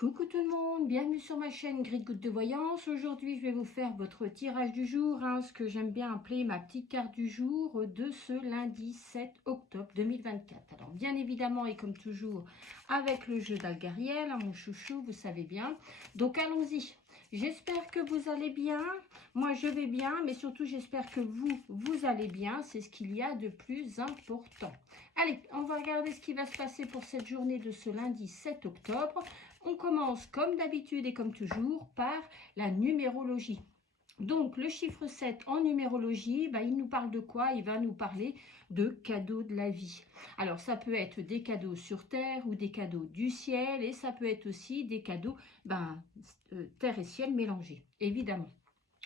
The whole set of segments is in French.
Coucou tout le monde, bienvenue sur ma chaîne Gris Goutte de Voyance. Aujourd'hui, je vais vous faire votre tirage du jour, ce que j'aime bien appeler ma petite carte du jour de ce lundi 7 octobre 2024. Alors, bien évidemment, et comme toujours, avec le jeu d'Algariel, mon chouchou, vous savez bien. Donc, allons-y. J'espère que vous allez bien. Moi, je vais bien, mais surtout, j'espère que vous allez bien. C'est ce qu'il y a de plus important. Allez, on va regarder ce qui va se passer pour cette journée de ce lundi 7 octobre. On commence comme d'habitude et comme toujours par la numérologie. Donc le chiffre 7 en numérologie, il nous parle de quoi? Il va nous parler de cadeaux de la vie. Alors ça peut être des cadeaux sur terre ou des cadeaux du ciel et ça peut être aussi des cadeaux terre et ciel mélangés, évidemment.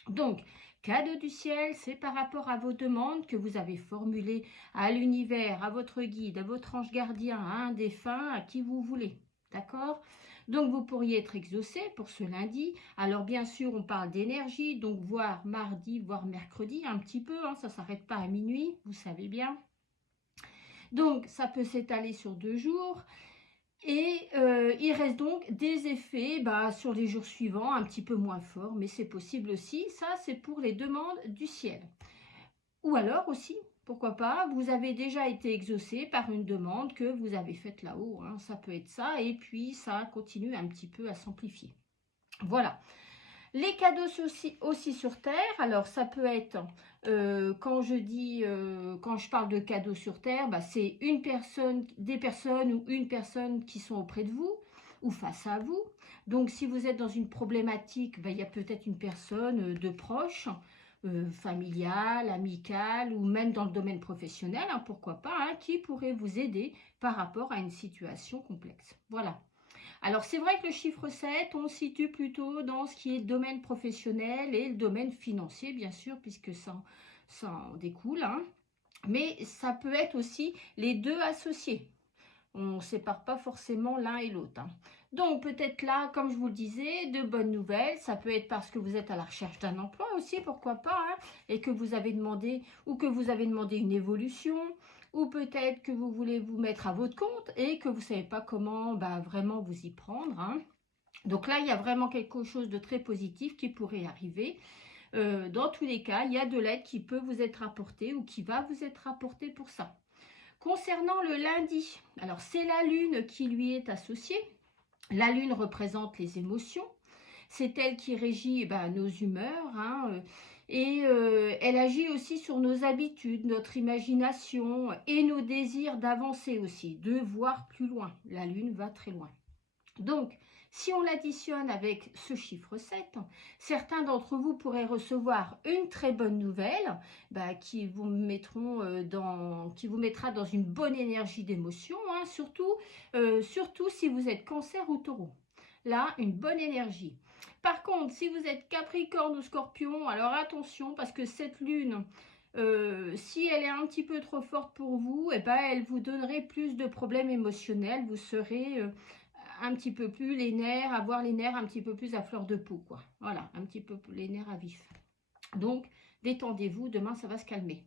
Donc, cadeau du ciel, c'est par rapport à vos demandes que vous avez formulées à l'univers, à votre guide, à votre ange gardien, à un défunt, à qui vous voulez. D'accord? Donc, vous pourriez être exaucé pour ce lundi. Alors, bien sûr, on parle d'énergie, donc voire mardi, voire mercredi, un petit peu. Ça ne s'arrête pas à minuit, vous savez bien. Donc, ça peut s'étaler sur 2 jours. Et il reste donc des effets sur les jours suivants, un petit peu moins forts, mais c'est possible aussi. Ça, c'est pour les demandes du ciel. Ou alors aussi, pourquoi pas, vous avez déjà été exaucé par une demande que vous avez faite là-haut. Ça peut être ça, et puis ça continue un petit peu à s'amplifier. Voilà. Les cadeaux aussi sur Terre, alors ça peut être, quand je parle de cadeaux sur Terre, c'est des personnes ou une personne qui sont auprès de vous ou face à vous. Donc si vous êtes dans une problématique, il y a peut-être une personne de proche, familiale, amicale ou même dans le domaine professionnel, pourquoi pas, qui pourrait vous aider par rapport à une situation complexe. Voilà. Alors, c'est vrai que le chiffre 7, on le situe plutôt dans ce qui est le domaine professionnel et le domaine financier, bien sûr, puisque ça en découle. Mais ça peut être aussi les deux associés. On ne sépare pas forcément l'un et l'autre. Donc, peut-être là, comme je vous le disais, de bonnes nouvelles. Ça peut être parce que vous êtes à la recherche d'un emploi aussi, pourquoi pas, et que vous avez demandé, ou que vous avez demandé une évolution, ou peut-être que vous voulez vous mettre à votre compte et que vous ne savez pas comment vraiment vous y prendre. Donc là, il y a vraiment quelque chose de très positif qui pourrait arriver. Dans tous les cas, il y a de l'aide qui peut vous être apportée ou qui va vous être apportée pour ça. Concernant le lundi, alors c'est la lune qui lui est associée. La lune représente les émotions. C'est elle qui régit nos humeurs. Et elle agit aussi sur nos habitudes, notre imagination et nos désirs d'avancer aussi, de voir plus loin. La lune va très loin. Donc, si on l'additionne avec ce chiffre 7, certains d'entre vous pourraient recevoir une très bonne nouvelle qui vous mettra dans une bonne énergie d'émotion, surtout si vous êtes Cancer ou Taureau. Là, une bonne énergie. Par contre, si vous êtes Capricorne ou Scorpion, alors attention parce que cette lune, si elle est un petit peu trop forte pour vous, elle vous donnerait plus de problèmes émotionnels. Vous serez un petit peu plus avoir les nerfs un petit peu plus à fleur de peau, quoi. Voilà, un petit peu les nerfs à vif. Donc, détendez-vous, demain ça va se calmer.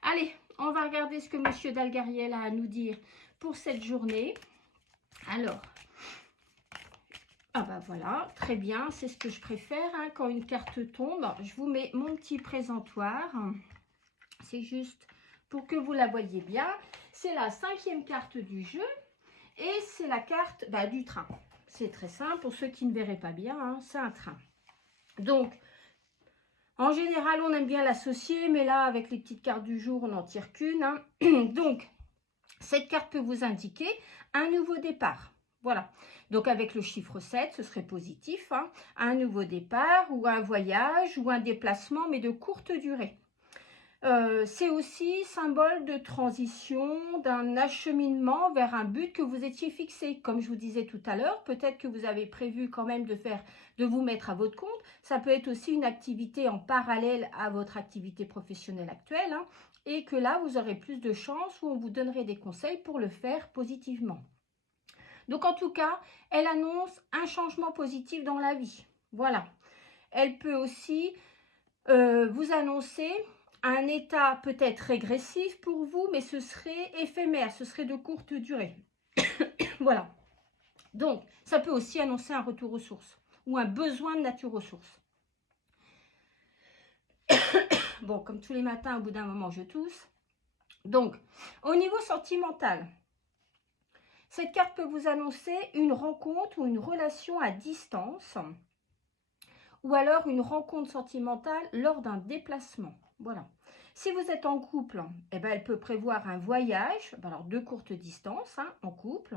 Allez, on va regarder ce que Monsieur d'Algariel a à nous dire pour cette journée. Alors, voilà, très bien, c'est ce que je préfère, quand une carte tombe. Je vous mets mon petit présentoir. C'est juste pour que vous la voyez bien. C'est la 5e carte du jeu. Et c'est la carte du train. C'est très simple, pour ceux qui ne verraient pas bien, c'est un train. Donc, en général, on aime bien l'associer, mais là, avec les petites cartes du jour, on n'en tire qu'une. Donc, cette carte peut vous indiquer un nouveau départ. Voilà. Donc, avec le chiffre 7, ce serait positif. Un nouveau départ, ou un voyage, ou un déplacement, mais de courte durée. C'est aussi symbole de transition, d'un acheminement vers un but que vous étiez fixé. Comme je vous disais tout à l'heure, peut-être que vous avez prévu quand même de vous mettre à votre compte. Ça peut être aussi une activité en parallèle à votre activité professionnelle actuelle. Et que là, vous aurez plus de chance ou on vous donnerait des conseils pour le faire positivement. Donc en tout cas, elle annonce un changement positif dans la vie. Voilà. Elle peut aussi vous annoncer un état peut-être régressif pour vous, mais ce serait éphémère, ce serait de courte durée. Voilà. Donc, ça peut aussi annoncer un retour aux sources ou un besoin de nature aux sources. Bon, comme tous les matins, au bout d'un moment, je tousse. Donc, au niveau sentimental, cette carte peut vous annoncer une rencontre ou une relation à distance ou alors une rencontre sentimentale lors d'un déplacement. Voilà. Si vous êtes en couple, eh ben, elle peut prévoir un voyage, alors de courte distance, hein, en couple.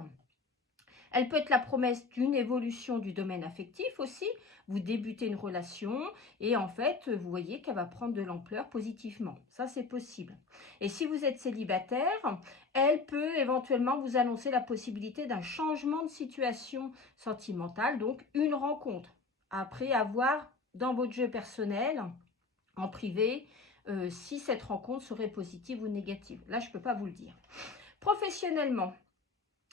Elle peut être la promesse d'une évolution du domaine affectif aussi. Vous débutez une relation et en fait, vous voyez qu'elle va prendre de l'ampleur positivement. Ça, c'est possible. Et si vous êtes célibataire, elle peut éventuellement vous annoncer la possibilité d'un changement de situation sentimentale, donc une rencontre. Après avoir dans votre jeu personnel, en privé, si cette rencontre serait positive ou négative. Là, je ne peux pas vous le dire. Professionnellement,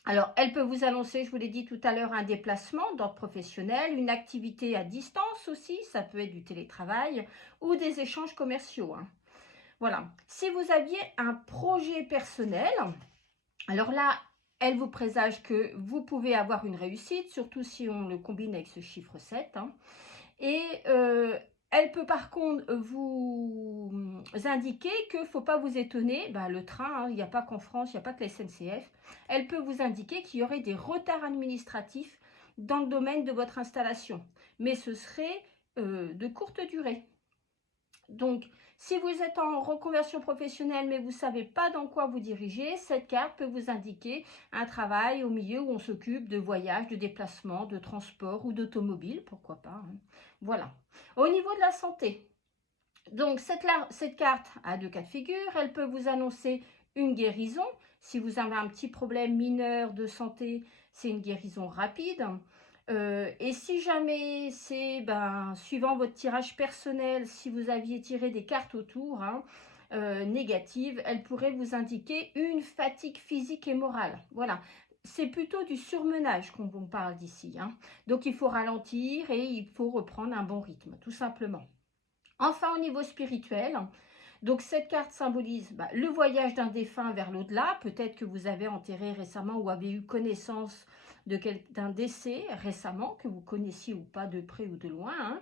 alors, elle peut vous annoncer, je vous l'ai dit tout à l'heure, un déplacement d'ordre professionnel, une activité à distance aussi, ça peut être du télétravail ou des échanges commerciaux. Hein. Voilà. Si vous aviez un projet personnel, alors là, elle vous présage que vous pouvez avoir une réussite, surtout si on le combine avec ce chiffre 7. Hein. Et elle peut par contre vous indiquer qu'il ne faut pas vous étonner, le train, hein, il n'y a pas qu'en France, il n'y a pas que la SNCF. Elle peut vous indiquer qu'il y aurait des retards administratifs dans le domaine de votre installation. Mais ce serait de courte durée. Donc, si vous êtes en reconversion professionnelle mais vous ne savez pas dans quoi vous dirigez, cette carte peut vous indiquer un travail au milieu où on s'occupe de voyages, de déplacements, de transport ou d'automobile, pourquoi pas. Hein. Voilà. Au niveau de la santé, donc cette carte a deux cas de figure. Elle peut vous annoncer une guérison. Si vous avez un petit problème mineur de santé, c'est une guérison rapide. Et si jamais c'est, suivant votre tirage personnel, si vous aviez tiré des cartes autour, hein, négatives, elle pourrait vous indiquer une fatigue physique et morale. Voilà. C'est plutôt du surmenage qu'on vous parle d'ici. Hein. Donc, il faut ralentir et il faut reprendre un bon rythme, tout simplement. Enfin, au niveau spirituel, donc cette carte symbolise le voyage d'un défunt vers l'au-delà. Peut-être que vous avez enterré récemment ou avez eu connaissance d'un décès récemment, que vous connaissiez ou pas de près ou de loin. Hein.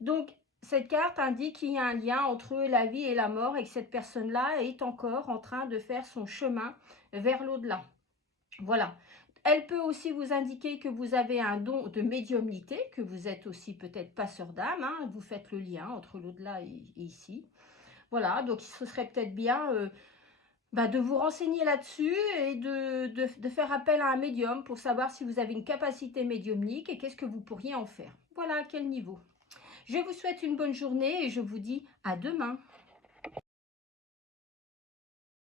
Donc, cette carte indique qu'il y a un lien entre la vie et la mort et que cette personne-là est encore en train de faire son chemin vers l'au-delà. Voilà. Elle peut aussi vous indiquer que vous avez un don de médiumnité, que vous êtes aussi peut-être passeur d'âme. Hein, vous faites le lien entre l'au-delà et ici. Voilà, donc ce serait peut-être bien de vous renseigner là-dessus et de faire appel à un médium pour savoir si vous avez une capacité médiumnique et qu'est-ce que vous pourriez en faire. Voilà, à quel niveau. Je vous souhaite une bonne journée et je vous dis à demain.